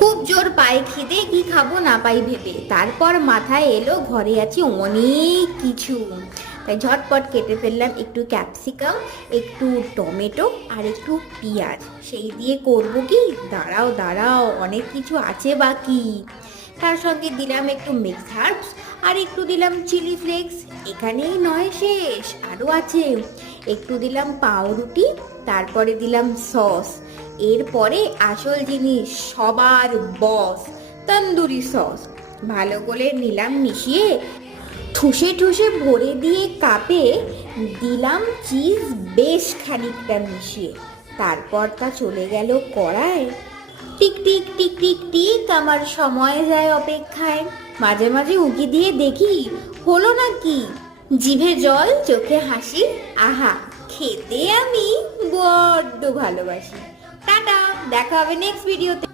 খুব জোর পায়ে খিদে, কি খাবো না পাই ভেবে, তারপর মাথায় এলো ঘরে আছে অনেক কিছু। তাই ঝটপট কেটে ফেললাম একটু ক্যাপসিকাম, একটু টমেটো আর একটু পেঁয়াজ। সেই দিয়ে করব কি, দাঁড়াও দাঁড়াও, অনেক কিছু আছে বাকি। তার সঙ্গে দিলাম একটু মিক্স হার্বস আর একটু দিলাম চিলি ফ্লেক্স। এখানেই নয় শেষ, আরও আছে। একটু দিলাম পাউরুটি, তারপরে দিলাম সস, এরপরে আসল জিনিস, সবার বস, তন্দুরি সস। ভালো করে নিলাম মিশিয়ে, ঠুসে ঠুসে ভরে দিয়ে কাপে দিলাম চিজ বেশ খানিকটা মিশিয়ে। তারপর তা চলে গেল কড়ায়। টিক টিক টিক টিক টিক আমার সময় যায় অপেক্ষায়। মাঝে মাঝে উঁকি দিয়ে দেখি হলো নাকি, জিভে জল চোখে হাসি। আহা, খেতে আমি বড্ড ভালোবাসি। টাটা, দেখা হবে নেক্সট ভিডিওতে।